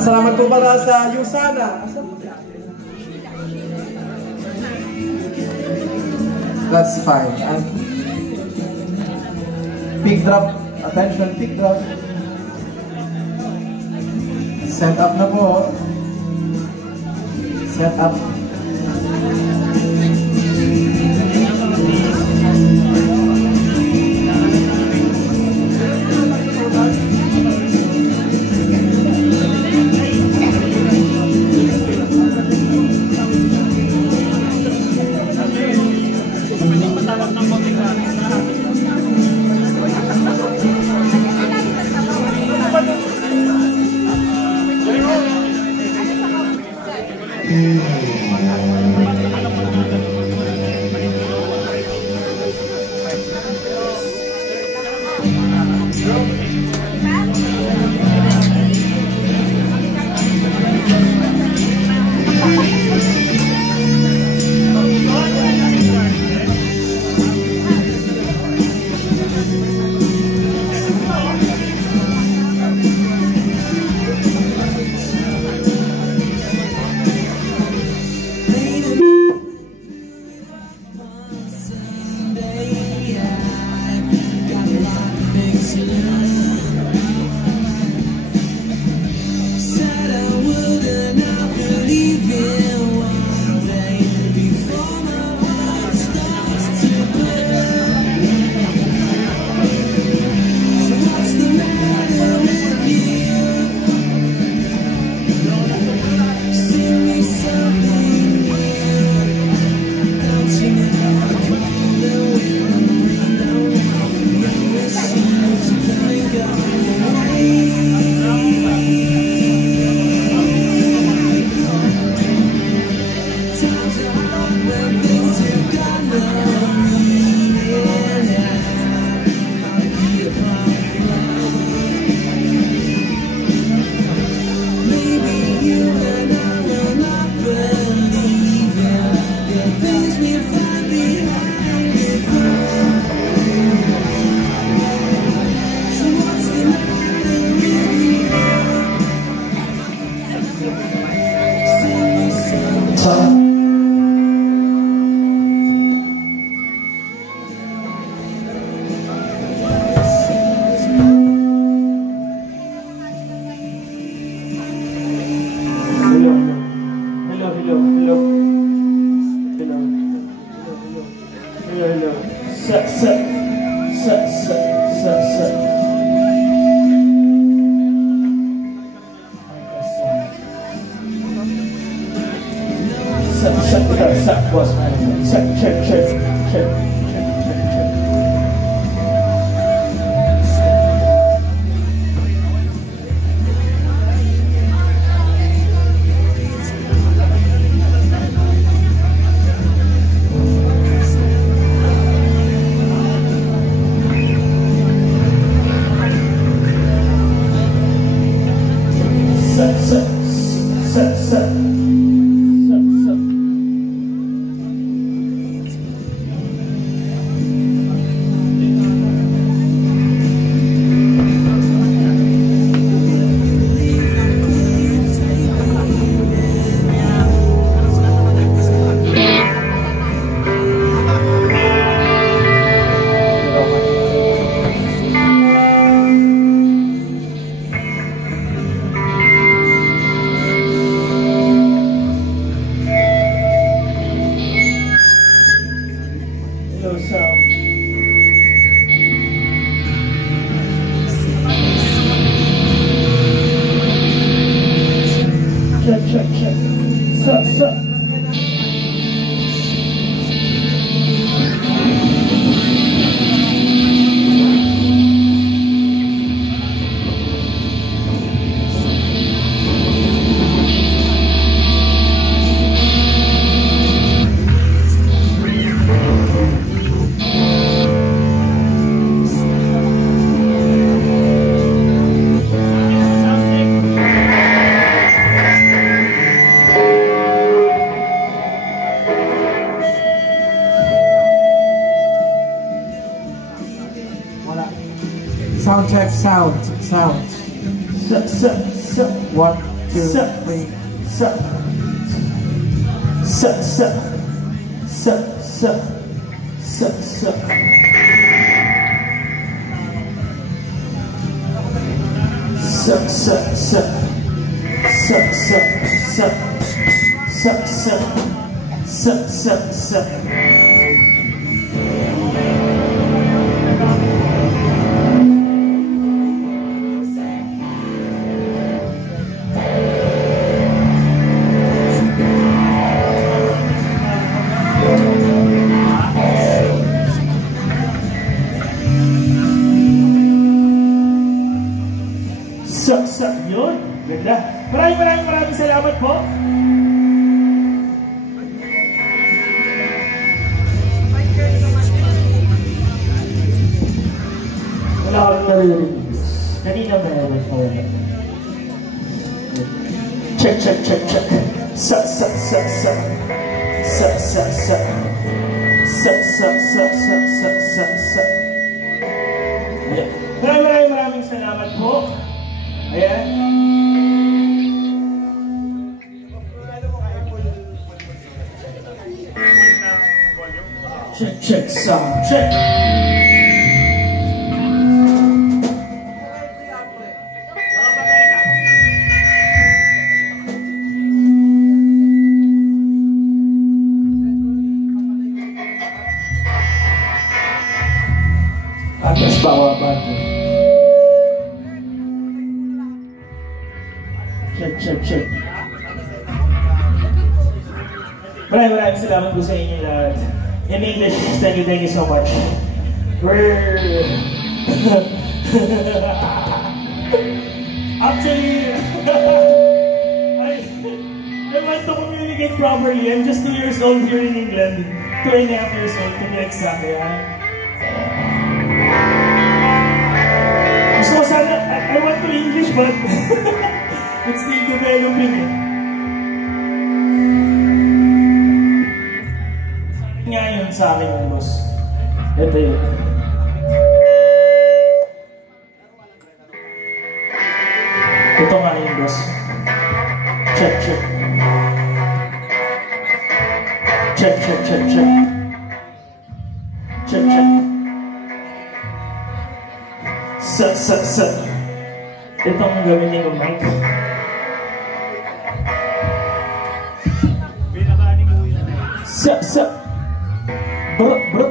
Salamat po para sa Yusana. That's fine. And pick drop. Attention, pick drop. Set up na po. Set up. Sound check, sound. 1, 2, 3. Yun, ganda. Maraming salamat po. Wala akong naririnig. Kanina meron po. Check. Maraming salamat po. Ayan. Check, sound check. Atas bawah batu. Check. Maraming salamat po sa inyo lahat. In English, thank you so much. Actually, I want to communicate properly. I'm just 2 years old here in England. 2.5 years old to be exact. Gusto ko sana, I want to English but it's still developing eh. Nga yun sa akin yung boss. Ito yun. Ito nga yun boss. Check. Itong gamitin yung mic. Bro.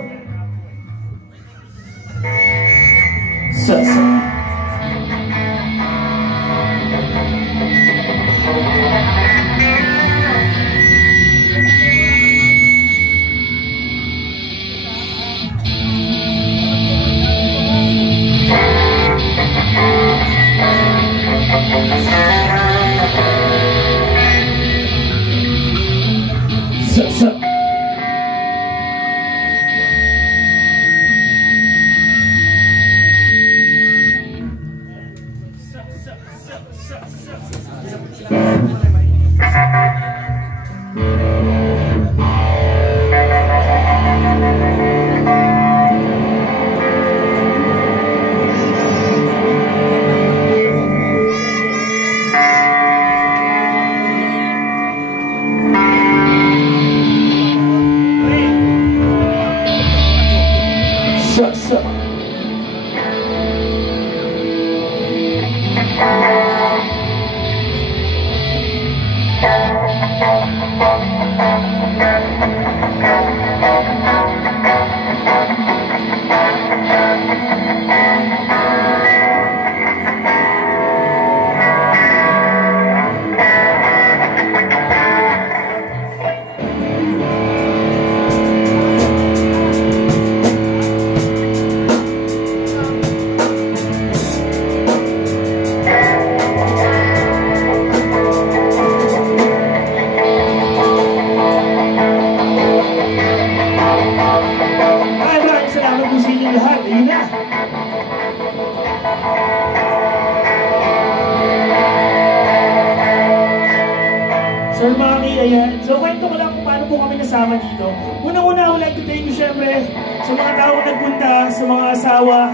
Sir Maki, ayan. So, kwento ko lang kung paano po kami nasama dito. Unang-una, I would like to thank you syempre sa mga taong nagpunta, sa mga asawa.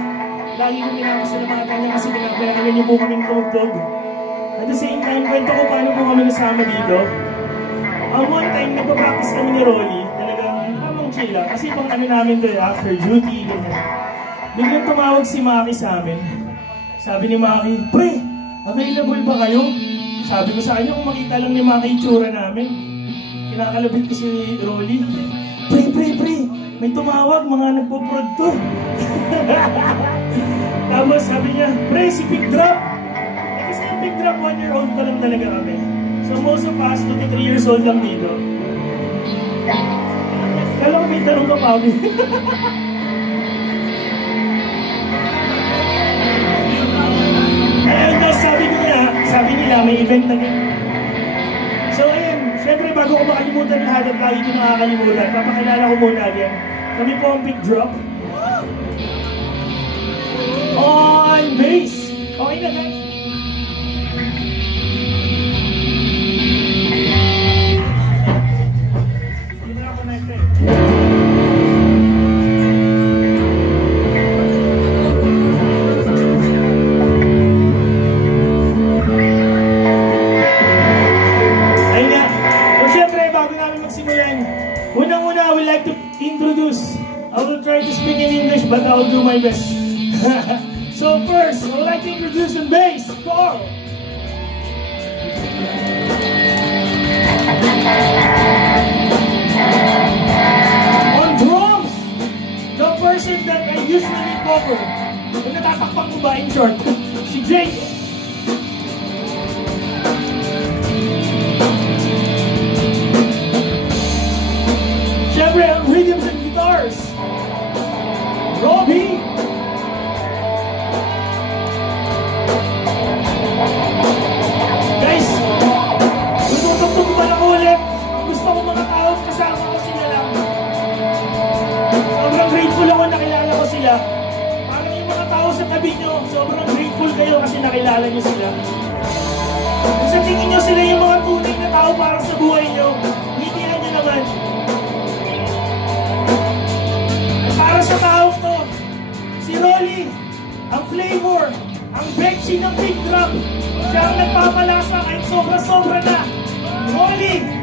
Lagi kong pinapasalamatan niya kasi pinagpalagan niyo po kaming tugtog. At the same time, kwento ko paano po kami nasama dito. One time, nagpa-practice kami ni Rolly. Talagang tamang chill lang. Kasi pang ano namin to, after duty, ganyan. Biglang tumawag si Maki sa amin. Sabi ni Maki, "Pre, available ba kayo?" Sabi ko sa kanya, kung makita lang ni Maki itsura namin. Kinakalabit ko si Rolly. Pre, may tumawag, mga nagpo-prod to." Tapos sabi niya, "Pre, si Big Drop." Kasi yung Big Drop, 1-year-old pa lang talaga kami. So most of us, 2 to 3 years old lang dito. Kala ko may tanong ka, Papi. Ayun daw, sabi nila, may event na ganyan. So ayun, syempre bago ko makalimutan lahat at lagi ko nakakalimutan, papakilala ko muna again. Kami po ang Big Drop. On bass! Okay na guys? Hindi na ako connected. Ayun na. So syempre, bago namin magsimulan, unang-una, I would like to introduce. I will try to speak in English, but I will do my best. So first, I would like to introduce on bass, Carl. On drums, the person that I usually cover. Kung natatakpan ko ba in short, si Jake. Siyempre, ang rhythms and guitars, Robbie. Guys, tututugtog ba na ulit? Gusto ko mga tao, kasama ko sila lang. Sobrang grateful ako nakilala ko sila. Parang yung mga tao sa tabi nyo, sobrang grateful kayo kasi nakilala nyo sila. Kung sa tingin nyo sila yung mga tunay na tao para sa buhay nyo, hintihan nyo naman. At para sa tao to, si Rolly, ang flavor, ang Betsy ng Big Drop, siya ang nagpapalasa kahit sobra-sobra na. Rolly!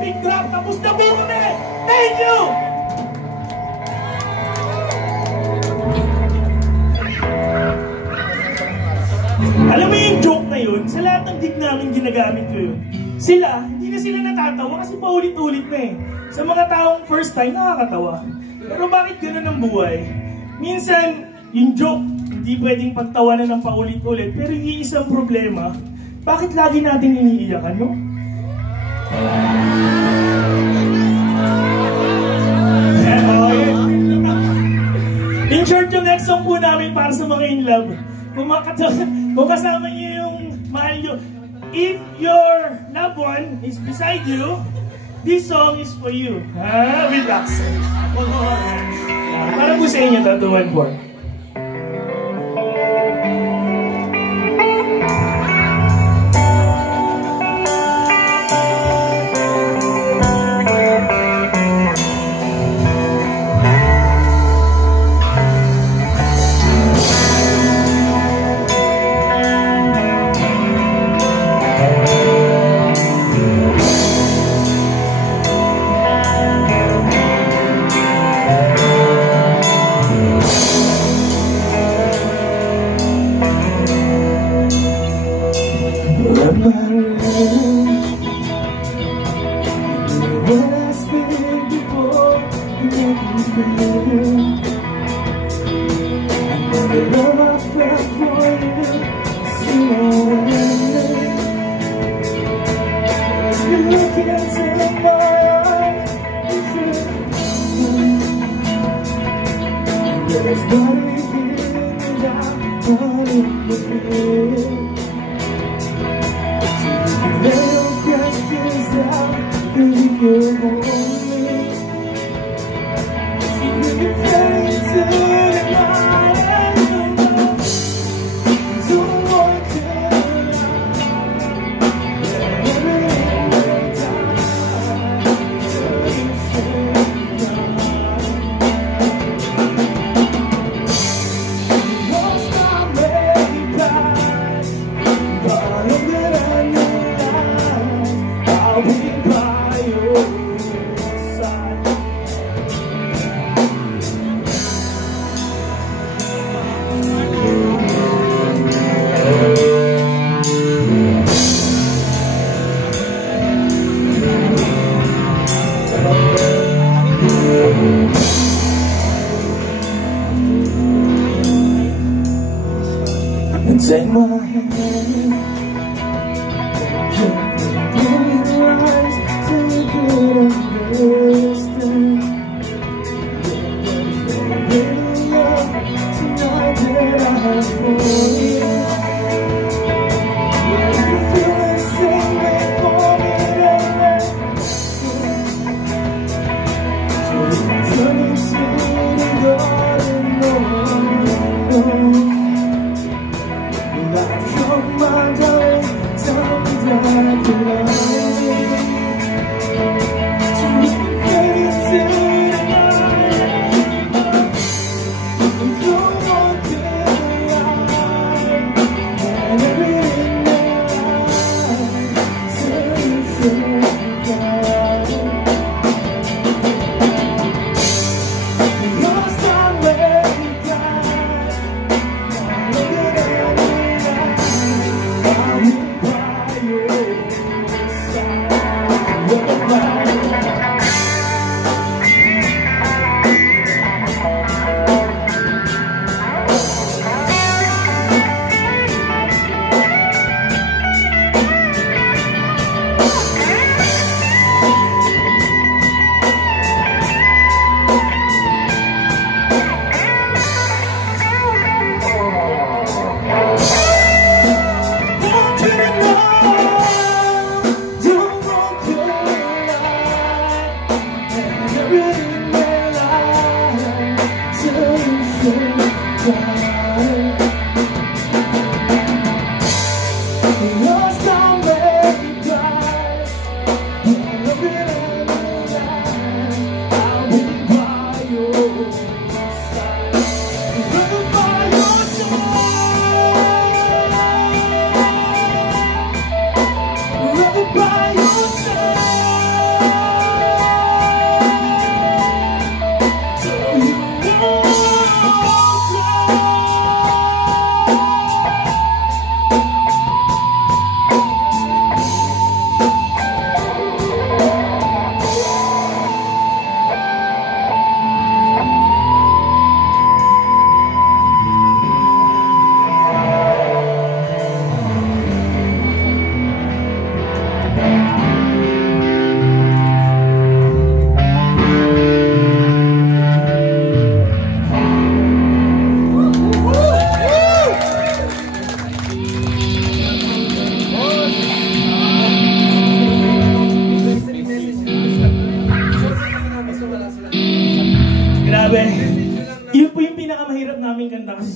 Big Drop, tapos na po kami! Thank you! Alam mo yung joke na yun, sa lahat ng gig namin ginagamit ko yun. Sila, hindi na sila natatawa kasi paulit-ulit na eh. Sa mga taong first time, nakakatawa. Pero bakit ganun ang buhay? Minsan, yung joke, hindi pwedeng pagtawanan ng paulit-ulit. Pero yung isang problema, bakit lagi natin iniiyakan, no? In short, yung next song po namin para sa mga in love. kung kasama niyo yung mahal niyo, if your loved one is beside you, this song is for you. Relax. Para po sa inyo, tatuan po. Take my hand, close your eyes so you could understand. There's no love tonight that I have for you. You feel the same way for me, so we can turn into the garden, no one knows. My darling, sometimes I feel so we can get into the night and go on to the light and everything that so you should we lost our way, guys. Look at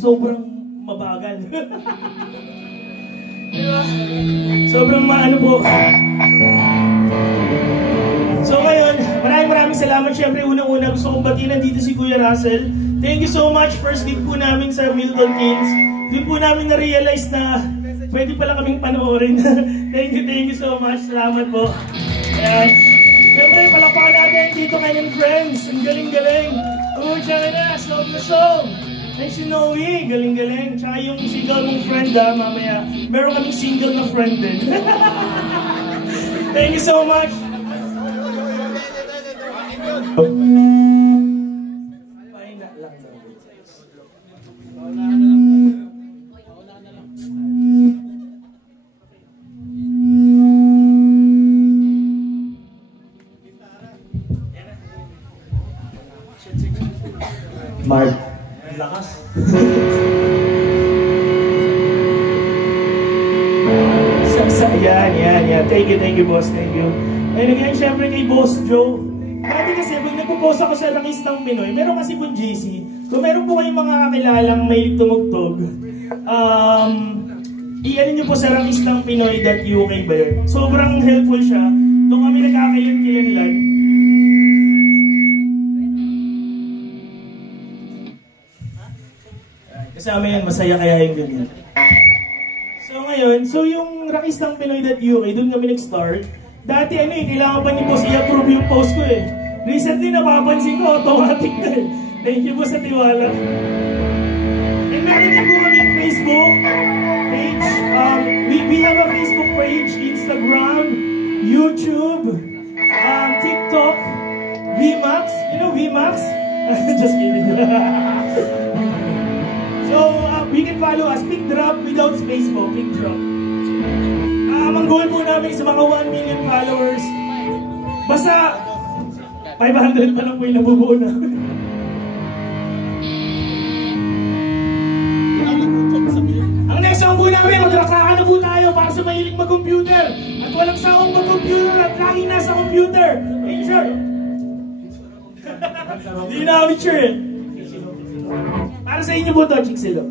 sobrang mabagal. Diba? Sobrang maano po. So ngayon, maraming salamat. Siyempre, unang-una gusto kong batiin dito si Kuya Russell. Thank you so much. First gig po namin sa Milton Keynes. Doon po namin na-realize na pwede pala kaming panoorin. Thank you so much. Salamat po. Ayan. Siyempre, palakpakan natin dito kayo friends. Ang galing-galing. Oh, siya na, song na song. Ay, si Noe, galing-galing. Tsaka yung single mong friend mamaya. Meron kaming single na friend din. Thank you so much. Pahinga lang daw. Mark. Lakas. Yan. Thank you, boss. Thank you. And again, syempre kay Boss Joe. Dati kasi, pag nagpo-post ako sa Rakistang Pinoy, meron kasi pong GC. Kung meron po kayong mga kakilalang may tumugtog, i-ano nyo po sa rakistangpinoy.uk ba yun? Sobrang helpful siya. Doon kami nagkakakilan-kilanlan. Kasama yan, masaya kaya yung ganyan. So ngayon, yung rakistangpinoy.uk, doon kami nag-start. Dati kailangan pa niyo po i-approve yung post ko eh. Recently napapansin ko, automatic na eh. Thank you po sa tiwala. And meron din po kami yung Facebook page. We have a Facebook page, Instagram, YouTube, TikTok, VMAX. You know VMAX? Just kidding. So, we can follow us. Pick Drop without space po. Pick Drop. Ang goal po namin sa mga 1 million followers. Basta, 500 pa lang po yung nabubuo namin. Ang next song po namin, magrakaka na po tayo para sa mahilig mag-computer. At walang sawang mag-computer at laging nasa computer. Make sure. Hindi na kami sure. Para sa inyo po ito, Chicksilo.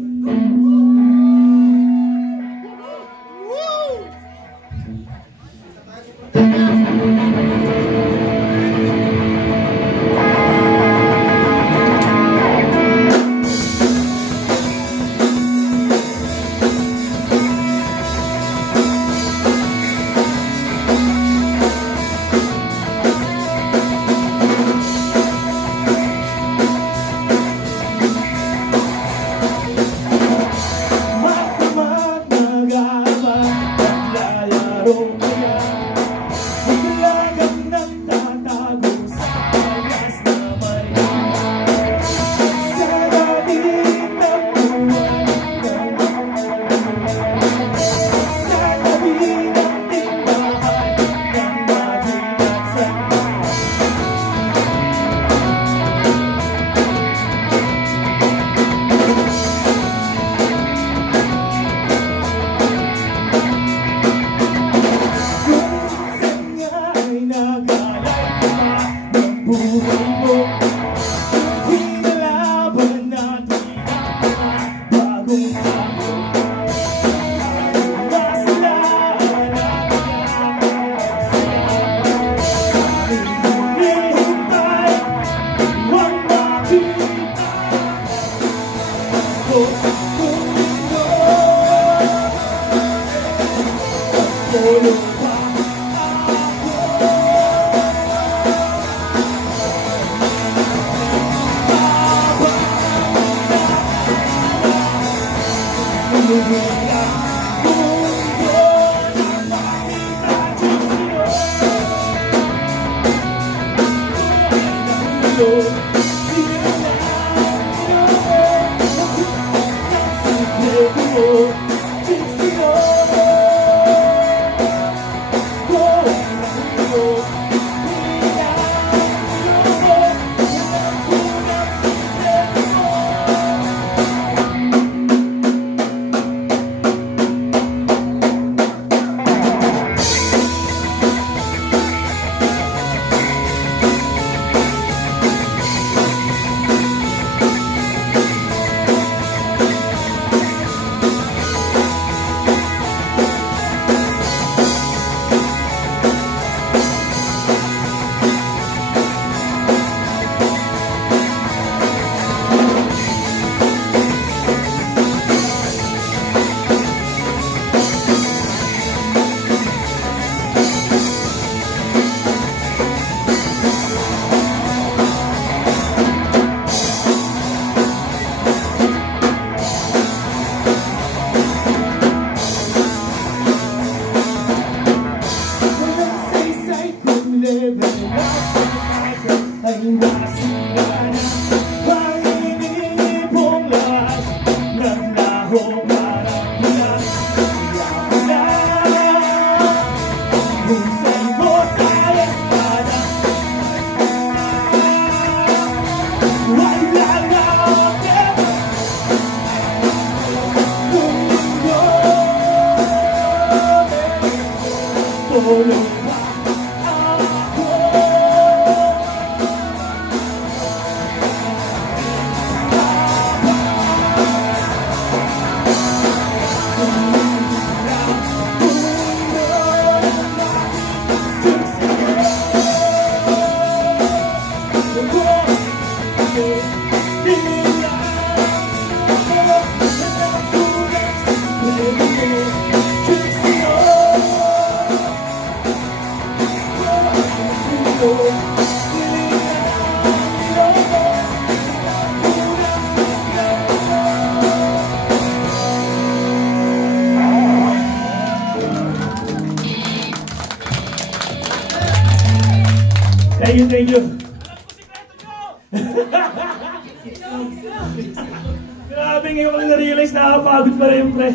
Thank you. Grabe, ngayon ko na-realize na nakapagod pa rin, pre.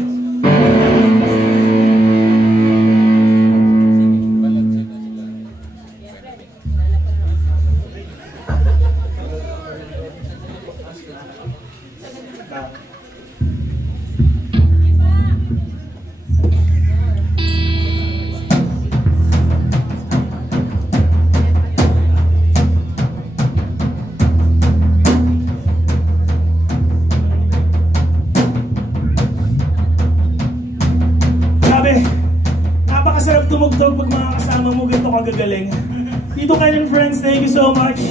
Napakasarap tumugtog pag mga kasama mo ganito kagagaling. Tito Ken and friends, thank you so much.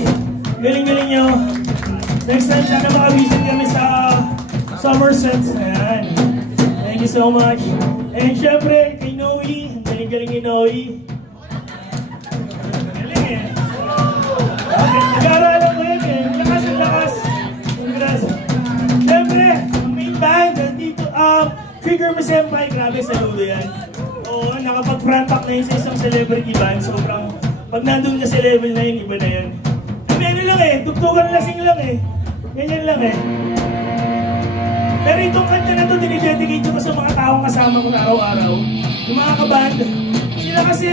Galing-galing nyo. Next time, sana makabisit kami sa Somerset. Ayan. Thank you so much. And syempre, kay Noe. Galing-galing ni Noe. Galing eh. Okay, nag-aaralan ko yun eh. Lakas ang lakas. Congrats. Syempre, ang main band, dito, Trigger Me Senpai. Grabe, saludo yan. Oo, nakapag-front up na yun sa isang celebrity band. Sobrang, pag nandun ka sa level na yun, iba na yun. Kami ano lang eh, tugtugan lasing lang eh. Ganyan lang eh. Pero itong kanta na to, dinidedicate ko sa mga taong kasama ko na araw-araw. Yung mga kaband. Sila kasi,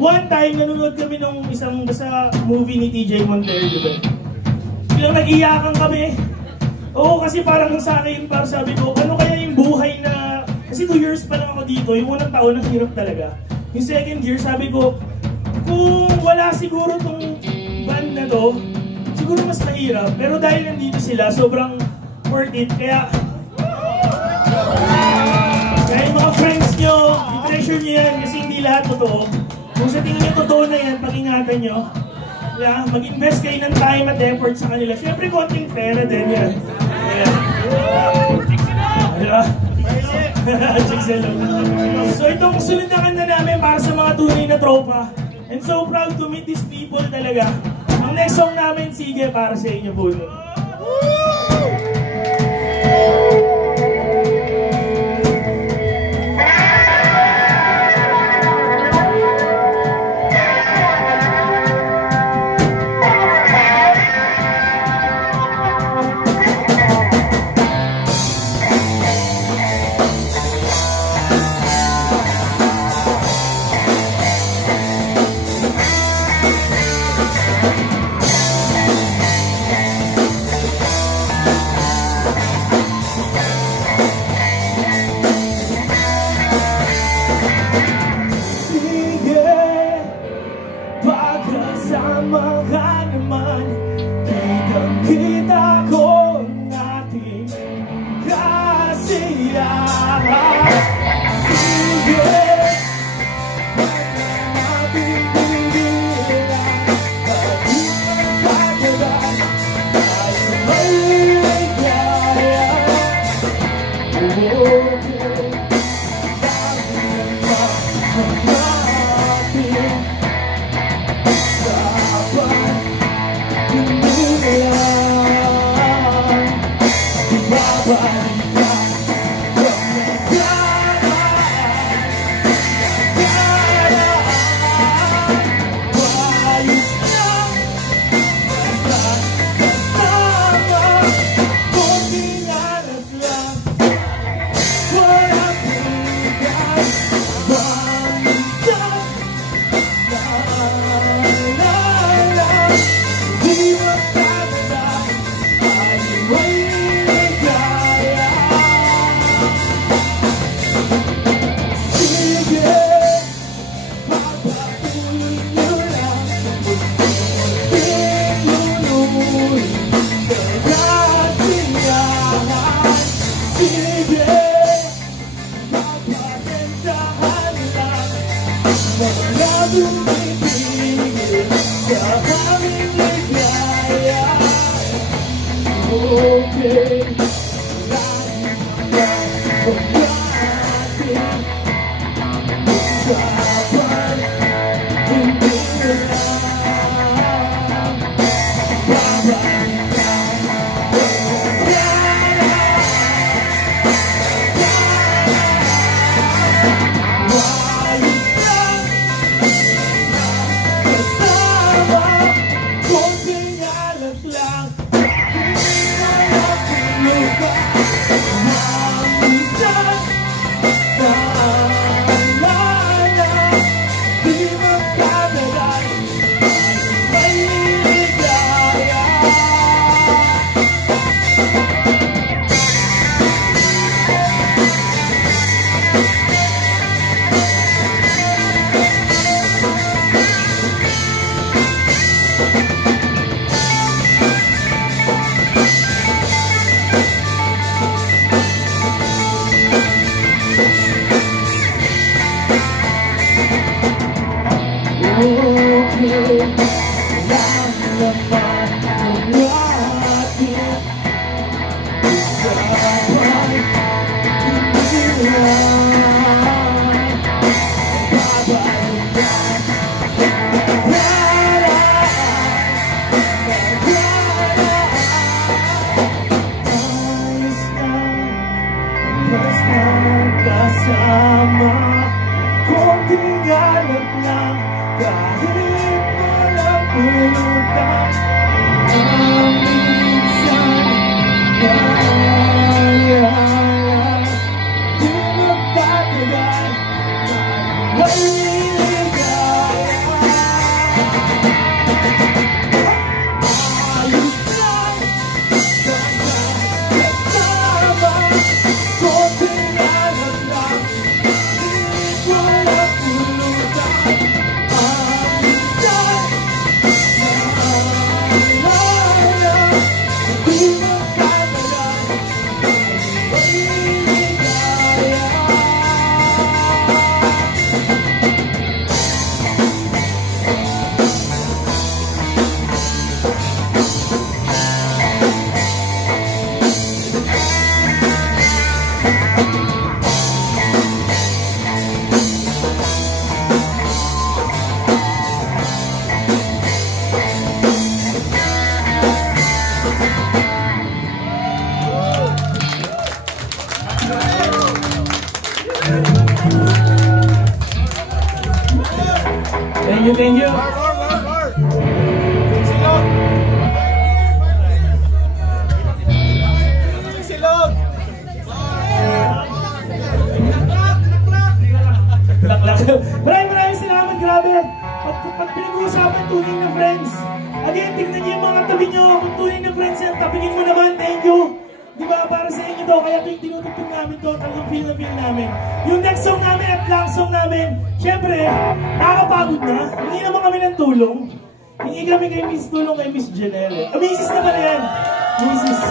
one time, nanonood kami nung isang basta movie ni TJ Montero, diba? Bilang nag-iyakan kami. Oo, kasi parang sa akin, parang sabi ko, ano kaya yung buhay na... Kasi 2 years pa lang ako dito, yung unang taon, ang hirap talaga. Yung second year, sabi ko, kung wala siguro tong band na to, siguro mas mahirap. Pero dahil nandito sila, sobrang worth it. Kaya yung mga friends nyo, i-treasure nyo yan kasi hindi lahat totoo. Kung sa tingin nyo totoo na yan, pag-ingatan nyo. Yeah, mag-invest kayo ng time at effort sa kanila. Siyempre, konting pera din yan. Yeah. So itong sunod na kanta namin para sa mga tunay na tropa. And so proud to meet these people talaga. Ang next song namin, sige, para sa inyo po. Kasama konting galit lang kahit walang utang. Minsan naalala di magtatagal may ligaya. Ayos lang kasama konting galit lang walang utang. Minsan thank you. Silog. Maraming salamat, grabe. Pag pinag-uusapan tunay na friends. Again, tignan niyo yung mga tabi niyo. Kung tunay na friends yan, tabingin mo naman, thank you. Diba, para sa inyo to, kaya ito yung tinutugtog namin to, talagang feel na feel namin. Yung next song namin at last song namin, syempre, nakakapagod na. Hingi naman kami ng tulong. Hingi kami kay Miss Tulong, kay Miss Janelle. Mrs. naman na yan. Mrs.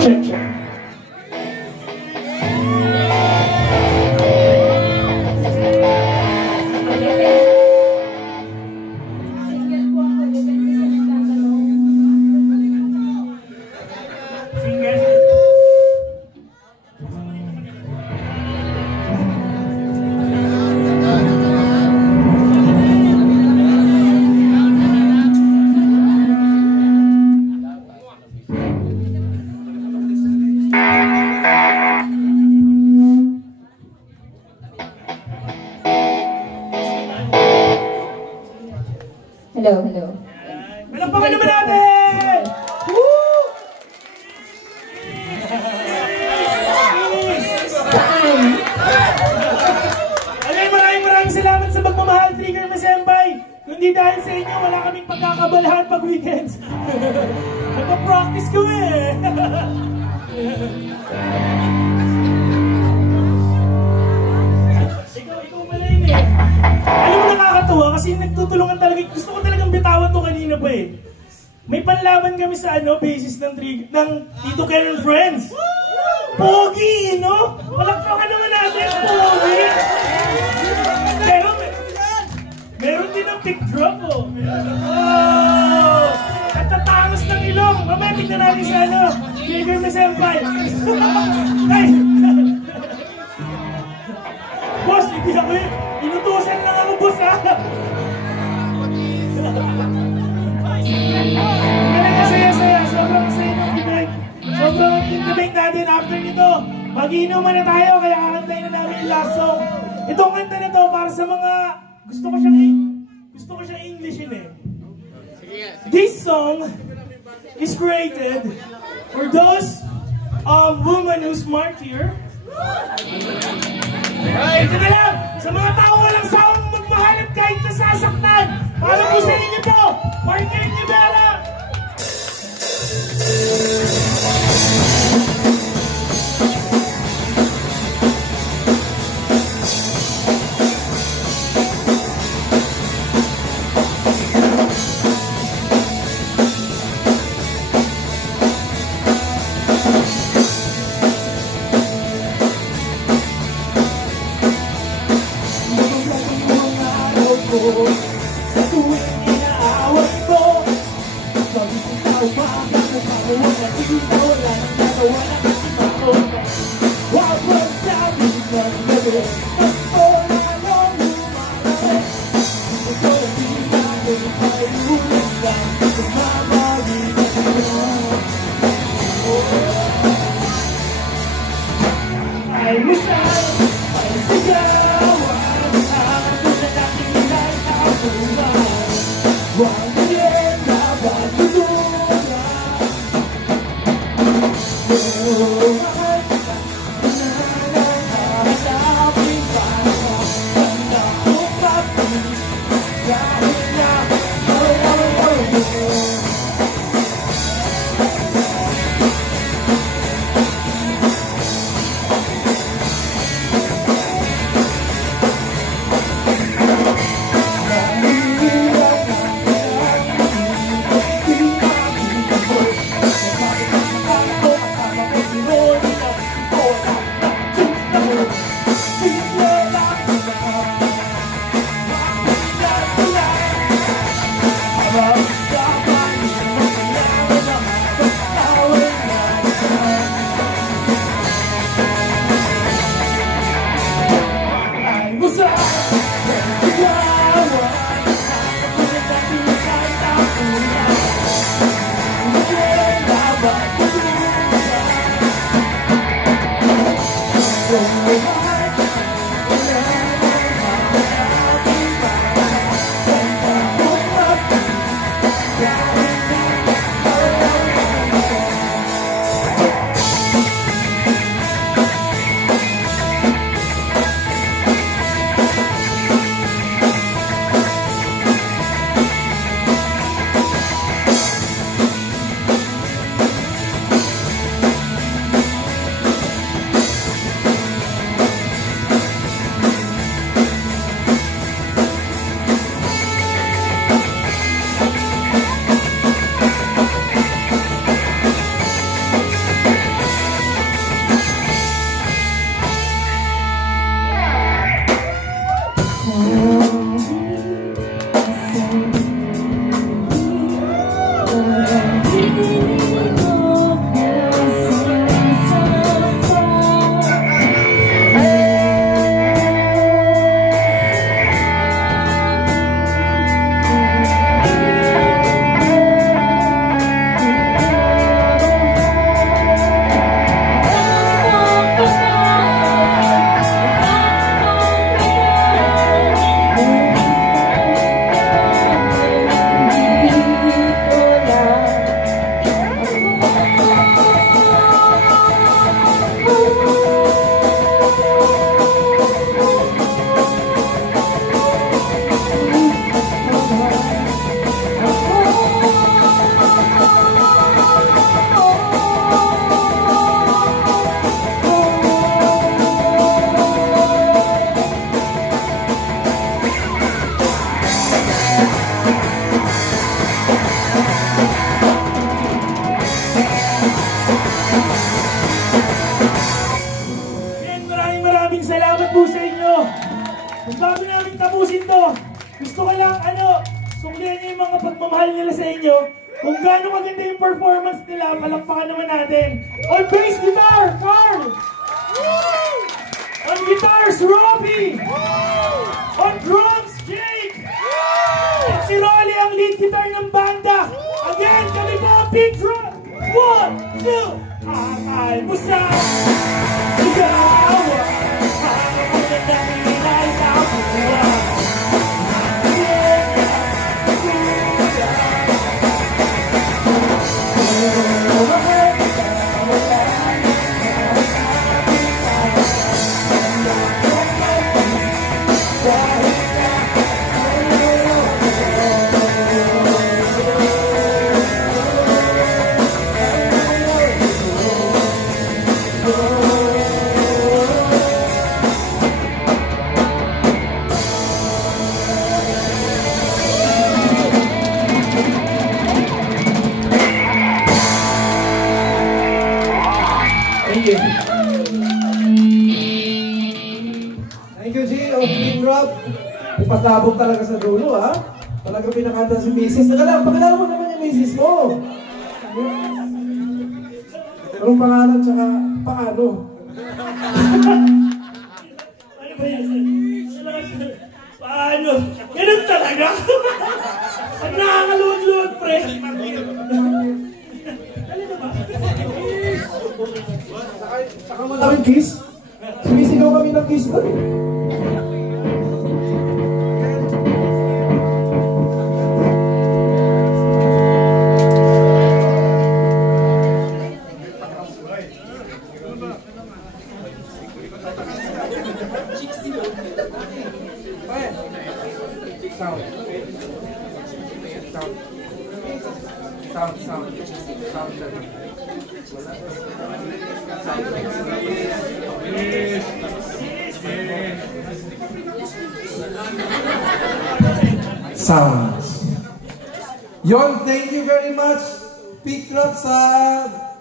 Check, check. Hello, hello. Malampakan naman natin! Woo! Saan? Again, maraming salamat sa pagmamahal, Trigger Masenpai. Kundi dahil sa inyo, wala kaming pagkakabalahan pag weekends. Nagpa-practice kami eh. Ikaw pala yun eh. Alam mo, nakakatawa kasi nagtutulungan talaga. Gusto ko talagang bitawan to kanina pa eh. May panlaban kami sa basis ng Tito Ken and Friends. Pogi, no? Palakpakan naman natin, Pogi. Pero meron din ng pick drop, oh. Oh! At tatangos ng ilong. Mamaya tignan natin sa Trigger Masenpai. Ay! Boss, hindi ako eh. Inutusan lang ako, boss, ha? Saya-saya. Sobrang saya ng event. Sobrang event natin after nito. Mag-iinuman na tayo, kaya kakantayin na namin yung last song. Itong kanta na to para sa mga gusto ko siyang Englishin eh. This song is created for those women who's smart here. Ito na lang, sa mga tao walang sawang magmahal at kahit nasasaktan. Para po sa inyo to, Parker Rivera. suklihan niyo yung mga pagmamahal nila sa inyo. Kung gaano maganda yung performance nila, palakpakan naman natin. On bass guitar, Carl! On guitars, Robbie! On drums, Jake! At si Rolly ang lead guitar ng banda. Again, kami po ang big drum. 1, 2, akal mo sa sigawan. Para mo na nahinay sa buwan. Thank you, G. Opening drop. Ipasabog talaga sa dulo, ha? Talaga pinakanta si Mrs. Pakilala mo naman yung Mrs. mo. Anong pangalan tsaka paano? Ano ba yan? Paano? Ganun talaga? Ano Nakakalunod, pre! Saka wala rin kiss. Sumisigaw kami ng kiss doon. Sounds. Yon, thank you very much, Pick Drop, sa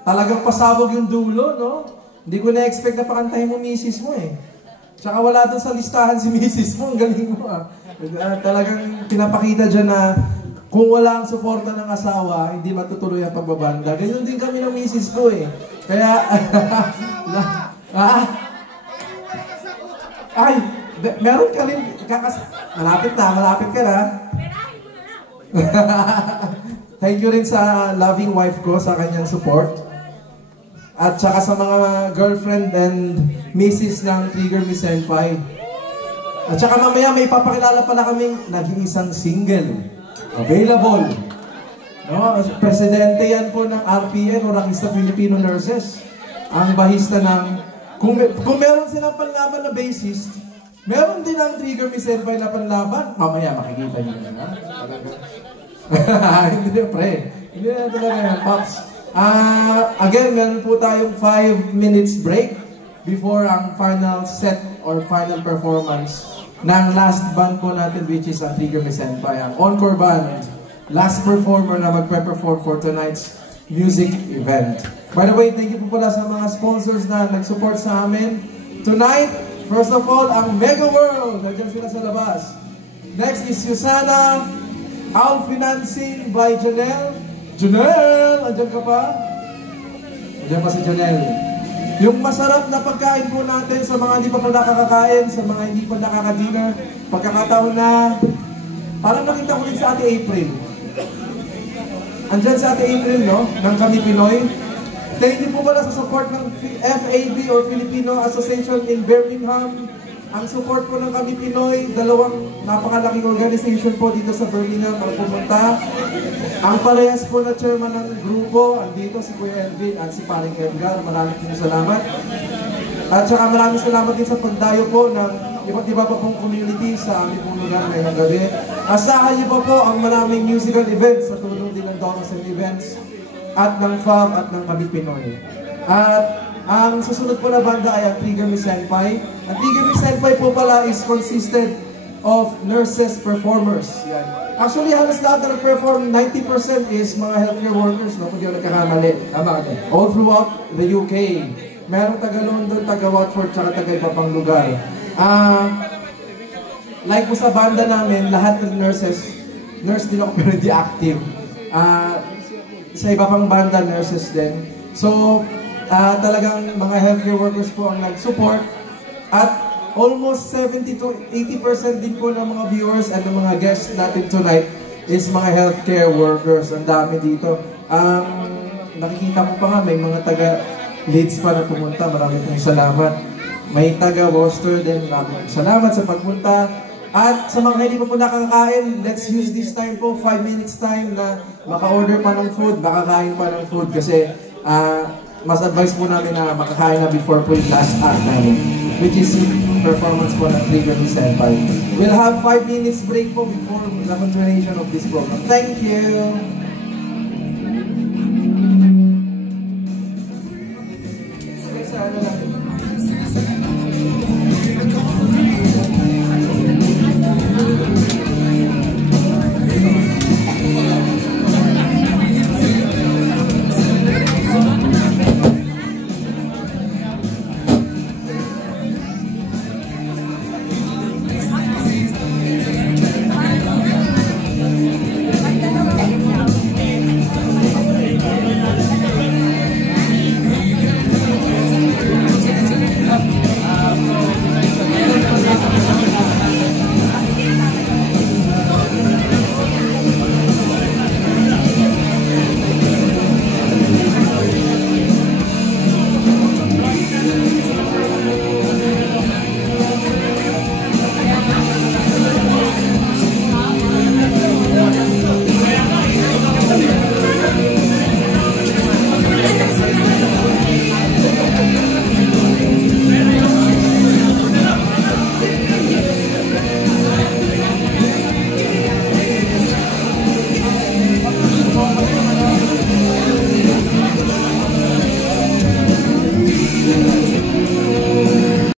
talagang pasabog yung dulo, no? Hindi ko na-expect na pakantahin mo misis mo eh. Tsaka wala doon sa listahan si misis mo, ang galing mo ah. Talagang pinapakita dyan na kung wala ang suporta ng asawa, hindi matutuloy ang pagbabanda. Ganyan din kami ng misis ko eh. Kaya, ay, meron ka rin, malapit ka na. Thank you rin sa loving wife ko sa kanyang support. At saka sa mga girlfriend and missis ng Trigger Me Senpai. At saka mamaya may papakilala pala kaming nag-iisang single. Available. No? Presidente yan po ng RPN o Rakista Filipino Nurses. Ang bahista ng... Kung meron silang panlaban na bassist, meron din ang Trigger Me Senpai na panlaban. Mamaya makikita nyo na. Hindi na, pre. Hindi na talaga yan, Pops. Again, meron po tayong 5 minutes break before ang final set or final performance ng last band po natin, which is ang Trigger Me Senpai, ang encore band, last performer na magpe-perform for tonight's music event. By the way, thank you po pala sa mga sponsors na nag-support sa amin tonight. First of all, ang Mega World, nandiyan sila sa labas. Next is Susana, Al Financing by Janelle. Janelle, andyan ka pa? Andyan pa si Janelle. Yung masarap na pagkain po natin sa mga hindi pa po nakakakain, sa mga hindi pa nakaka-dinner, pagkakataon na, parang nakita ko din sa Ate April. Andyan sa Ate April, no? Ng Kami Pinoy. Thank you po pala sa support ng FAB or Filipino Association in Birmingham. Ang support po ng Kami Pinoy, dalawang napakalaking organization po dito sa Birmingham para pumunta. Ang parehas po na chairman ng grupo, andito si Kuya Elvin at si Paring Edgar. Maraming salamat. At saka maraming salamat din sa pagdayo po ng iba't iba pa pong community sa aming pong lugar ngayong gabi. Asahan niyo pa po ang maraming musical events sa tulong din ng Donosan Events at ng FAB at ng Kami Pinoy. At ang susunod po na banda ay ang Trigger Me Senpai. Ang Trigger Me Senpai po pala is consisted of nurses performers. Yan. Actually, halos lahat na nag-perform, 90% is mga healthcare workers, no? Kung di ako nagkakamali. All throughout the UK. Merong taga London, taga Watford, tsaka taga iba pang lugar. Like po sa banda namin, lahat ng nurse din ako pero hindi active. Sa iba pang banda, nurses din. So, talagang mga healthcare workers po ang nag-support at almost 70 to 80% din po ng mga viewers at ng mga guests natin tonight is mga healthcare workers. Ang dami dito. Nakikita ko pa nga, may mga taga-Leeds pa na pumunta. Maraming pong salamat. May taga-Worcester din. Maraming salamat sa pagpunta. At sa mga hindi pa po nakakain, let's use this time po, 5 minutes time na maka-order pa ng food, makakain pa ng food kasi mas advice po namin na makakain na before po yung last act namin, which is performance po ng Trigger Me Senpai. We'll have 5 minutes break po before the continuation of this program. Thank you!